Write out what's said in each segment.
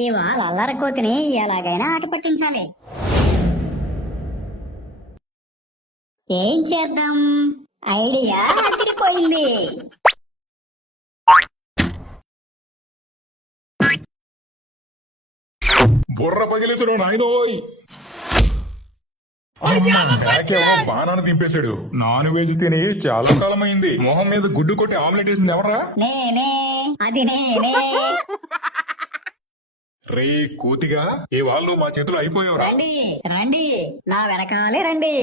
ఇవాళ అల్లరి కోతిని ఎలాగైనా ఆట పట్టించాలి. ఏం చేద్దాం? ఐడియా అదిరిపోయింది. బుర్ర పగిలితుడు నాయనోయ్. బాణాన్ని దింపేశాడు. నాన్ వెజ్ తిని చాలా కాలం అయింది. మొహం మీద గుడ్డు కొట్టి ఆమ్లెట్ వేసింది ఎవరా? నేనే, అది నేనే. రే కోతిగా, ఏ వాళ్ళు మా చేతులు అయిపోయావురా. రండి రండి, నా వెనకాలే రండి.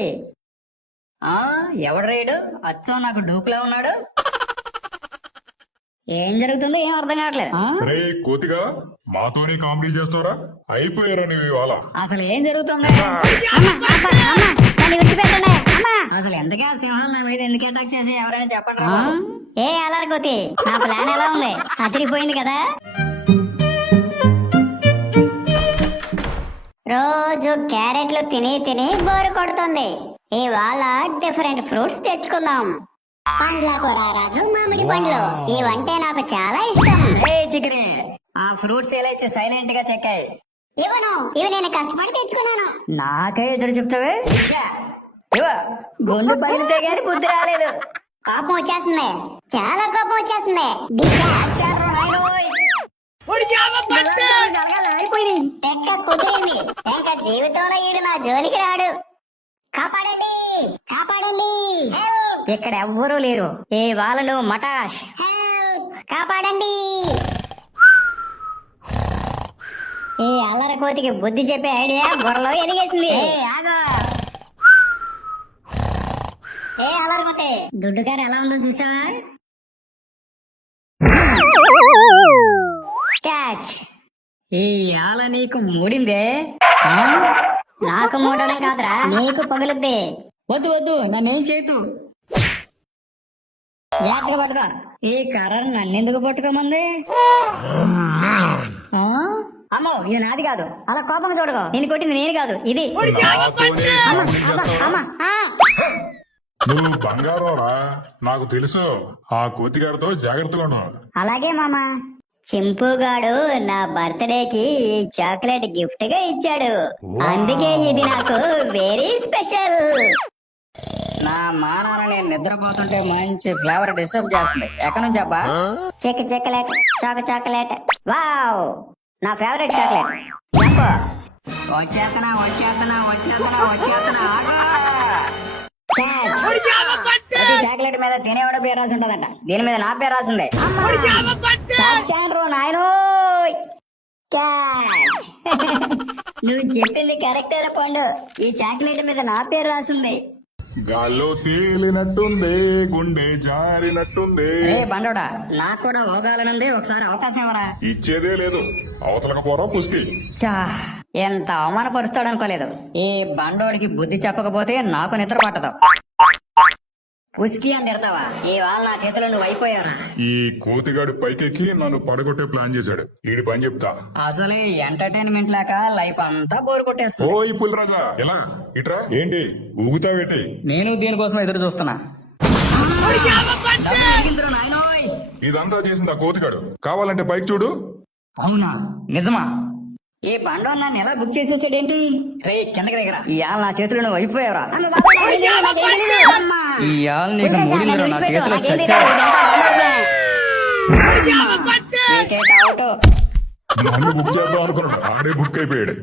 ఎవడు రేడు అచ్చో నాకు డూపులా ఉన్నాడు. ఏం జరుగుతుందో ఏం అర్థం కావట్లేదు. రే కోతిగా, మాతోనే కామెడీ చేస్తారా? అయిపోయారా నువ్వు ఇవాళ. అసలు ఏం జరుగుతుంది? అసలు ఎందుకే ఆ సింహాలు నా మీద ఎందుకు అటాక్ చేసి ఎవరైనా చెప్పండి. ఏ అలరకోతి, నా ప్లాన్ ఎలా ఉంది? అదిరిపోయింది కదా. రోజు క్యారెట్లు తిని తిని బోరు కొడుతుంది. ఇవాళ డిఫరెంట్ ఫ్రూట్స్ తెచ్చుకుందాం. పండ్ల కూడా రాజు మామిడి పండ్లు, ఇవంటే నాకు చాలా ఇష్టం. చికెన్, ఆ ఫ్రూట్స్ ఎలా ఇచ్చి సైలెంట్ గా చెక్కాయి. ఇవ్వను, ఇవి నేను కష్టపడి తెచ్చుకున్నాను. నాకే ఎదురు చెప్తావే? గొంతు పగిలితే గాని బుద్ధి రాలేదు. కోపం వచ్చేస్తుంది, చాలా కోపం వచ్చేస్తుంది. కుదిరింది, ఇంకా జీవితంలో ఈడు నా జోలికి రాడు. కాపాడండి కాపాడండి. ఇక్కడ ఎవ్వరూ లేరు. ఏ వాళ్ళను మటాష్, కాపాడండి. ఈ అల్లరి కోతికి బుద్ధి చెప్పే ఐడియా బుర్రలో ఎలిగేసింది. ఏ అల్లరి కోతి, దుడ్డు గారు ఎలా ఉందో చూసావా? క్యాచ్. ఈ ఆల నీకు మూడిందే. నాకు మూడడం కాదురా, నీకు పగులుద్ది. వద్దు వద్దు, నన్నేం చేయదు. జాగ్రత్తగా పట్టుకో. ఈ కర్ర నన్నెందుకు పట్టుకోమంది? అమ్మో, ఇది నాది కాదు. అలా కోపంగా చూడకో. నేను కొట్టింది నేను కాదు, ఇది. నువ్వు బంగారంరా, నాకు తెలుసు. ఆ కోతిగాడితో జాగ్రత్తగా ఉన్నావు. అలాగే మామా. చింపుగాడు నా బర్త్డేకి ఈ చాక్లెట్ గిఫ్ట్ గా ఇచ్చాడు, అందుకే ఇది నాకు వెరీ స్పెషల్. నా మానాన నేను నిద్రపోతుంటే మంచి ఫ్లేవర్ డిస్టర్బ్ చేస్తుంది. ఎక్కడి నుంచి అబ్బా? Check chocolate, chocolate. వావ్, నా ఫేవరెట్ చాక్లెట్. చెప్పు. వచ్చేస్తున్నా వచ్చేస్తున్నా వచ్చేస్తున్నా వచ్చేస్తున్నా. ప్రతి చాక్లెట్ మీద తినేవాడు పేరు రాసి ఉంటదంట, దీని మీద నా పేరు రాసింది. నాయనో, నువ్వు చెప్పింది కరెక్ట్ పండు. ఈ చాక్లెట్ మీద నా పేరు రాసింది. గాల్లో తేలినట్టుంది, గుండె జారినట్టుంది. రే బండోడా, నాకు కూడా ఓగాలనుంది. ఒకసారి అవకాశం ఇవ్వరా? ఇచ్చేదే లేదు, అవతలకు పోరా పుస్కి. చా, ఎంత అవమానపరుస్తాడు అనుకోలేదు. ఈ బండోడికి బుద్ధి చెప్పకపోతే నాకు నిద్ర పట్టదు. పుస్కి అని తిడతావా? ఇవాళ నా చేతిలో నువ్వు అయిపోయారా? ఈ కోతిగాడు పైకెక్కి నన్ను పడగొట్టే ప్లాన్ చేశాడు. ఈడి పని చెప్తా. అసలు ఎంటర్టైన్మెంట్ లేక లైఫ్ అంతా బోరు కొట్టేస్తుంది. ఓ ఈ పుల్లిరాజా, ఎలా ఇట్రా? ఏంటి ఊగుతావేటి? నేను దీనికోసం ఎదురు చూస్తున్నా. ఇదంతా చేసింది ఆ కోతిగాడు. కావాలంటే పైకి చూడు. అవునా, నిజమా? ఈ బండో నన్ను ఎలా బుక్ చేసేసాడేంటి? రే కిందకి దగ్గర. ఇవాళ నా చేతిలో నువ్వు అయిపోయావురా. ఇవాళ నీకు మూడిందిరా, నా చేతిలో చచ్చావు. నన్ను బుక్ చేద్దాం అనుకున్నాడు, ఆడే బుక్ అయిపోయాడు.